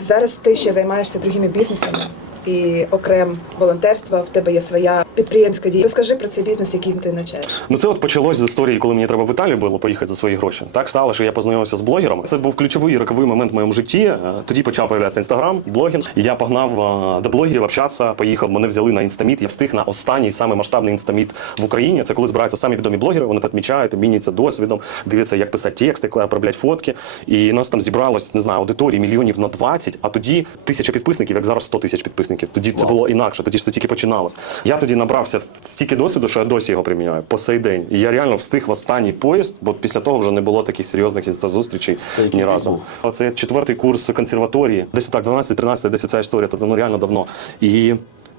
Зараз ти ще займаєшся другими бізнесами. І окрем волонтерства, в тебе є своя підприємська дія. Розкажи про цей бізнес, яким ти навчаєш. Ну це от почалось з історії, коли мені треба в Італію було поїхати за свої гроші. Так стало, що я познайомився з блогером. Це був ключовий роковий момент в моєму житті. Е, Тоді почав появлятися інстаграм, блогінг. Я погнав е, до блогерів общатися, поїхав. Мене взяли на інстаміт. Я встиг на останній самий масштабний інстаміт в Україні. Це коли збираються самі відомі блогери. Вони підмічають, обмінюються досвідом, дивляться, як писати тексти, як фотки. І нас там зібралось, не знаю, аудиторії мільйонів на 20, а тоді тисяча підписників, як зараз 100 тисяч підписників. Тоді це було інакше. Тоді ж це тільки починалось. Я тоді набрався стільки досвіду, що я досі його приміняю по сей день. І я реально встиг в останній поїзд, бо після того вже не було таких серйозних інстазустрічей ні разу. Оце четвертий курс консерваторії, десь так, 12-13, десь ця історія, тобто ну реально давно. І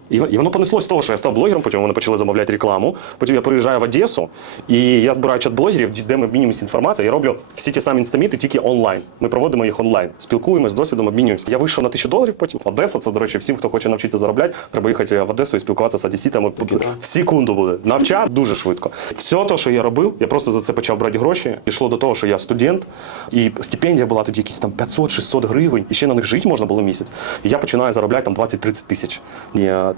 і воно понеслось з того, що я став блогером, потім вони почали замовляти рекламу. Потім я приїжджаю в Одесу, і я збираю чат блогерів, де ми обмінюємося інформацією. Я роблю всі ті самі інстаміти, тільки онлайн. Ми проводимо їх онлайн. Спілкуємось, досвідом обмінюємося. Я вийшов на тисячу доларів. Потім Одеса. Це до речі, всім, хто хоче навчитися заробляти, треба їхати в Одесу і спілкуватися з одеситами. В секунду буде. Навчати дуже швидко. Все те, що я робив, я просто за це почав брати гроші. Пішло до того, що я студент, і стипендія була тоді якісь там 500-600 гривень, і ще на них жити можна було місяць. І я починаю заробляти там 20-30 тисяч.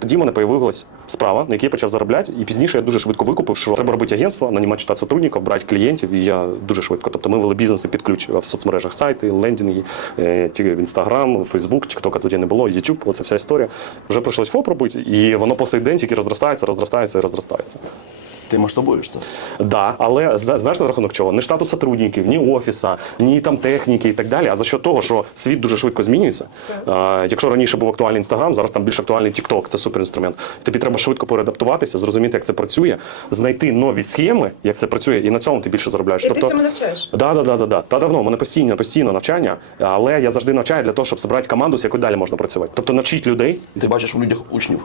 Тоді в мене появилась справа, на якій я почав заробляти. І пізніше я дуже швидко викупив, що треба робити агентство, нанімати штат сотрудників, брати клієнтів. І я дуже швидко. Тобто ми вели бізнеси під ключ в соцмережах сайти, лендінги, е, Інстаграм, Фейсбук, Тіктока тоді не було, Ютуб, оце вся історія. Вже прийшлось ФОП робити, і воно по сей день тільки розростається, розростається і розростається. Ти масштабуєшся. Да, але зна- знаєш за рахунок чого? Не штату сотрудників, ні офіса, ні там техніки і так далі. А за що того, що світ дуже швидко змінюється. А, якщо раніше був актуальний інстаграм, зараз там більш актуальний TikTok, це суперінструмент. Тобі треба швидко переадаптуватися, зрозуміти, як це працює, знайти нові схеми, як це працює, і на цьому ти більше заробляєш. І ти цьому навчаєш? Да, да, да, да, да. Та давно, у мене постійно, постійно навчання, але я завжди навчаю для того, щоб зібрати команду, з якою далі можна працювати. Тобто навчить людей Ти бачиш в людях учнів.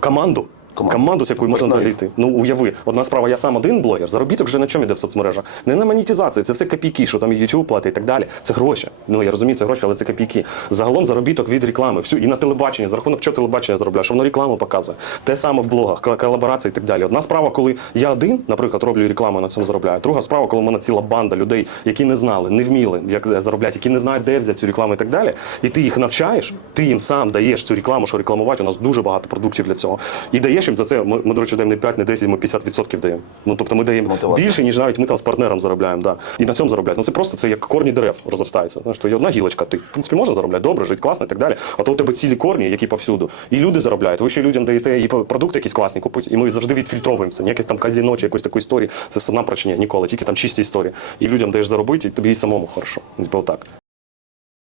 команду. Команду. Команду, з якою можна Партнерів. Ну уяви, одна справа, я сам один блогер, заробіток вже на чому йде в соцмережах. Не на монетизації, це все копійки, що там YouTube платить і так далі. Це гроші. Ну я розумію, це гроші, але це копійки. Загалом заробіток від реклами. Всю і на телебаченні, за рахунок чого телебачення заробляє, що воно рекламу показує. Те саме в блогах, кол- колаборації і так далі. Одна справа, коли я один, наприклад, роблю рекламу і на цьому заробляю. Друга справа, коли в мене ціла банда людей, які не знали, не вміли, як заробляти, які не знають, де взяти цю рекламу і так далі. І ти їх навчаєш, ти їм сам даєш цю рекламу, що рекламувати. У нас дуже багато продуктів для цього. І даєш їм за це. Ми, ми до речі, даємо не 5, не 10, ми 50% даємо. Ну тобто ми даємо Мотивація. більше, ніж навіть ми там з партнером заробляємо. Да. І на цьому заробляють. Ну це просто це як корні дерев розростаються. Знаєш, то є одна гілочка, ти в принципі можна заробляти добре, жити класно і так далі. А то у тебе цілі корні, які повсюду. І люди заробляють. Ви ще людям даєте і продукти якісь класні купити. І ми завжди відфільтровуємося. Ніяких там казіно чи якоїсь такої історії. Це сама причиня ніколи, тільки там чисті історії. І людям даєш заробити, і тобі і самому хорошо. Типу так.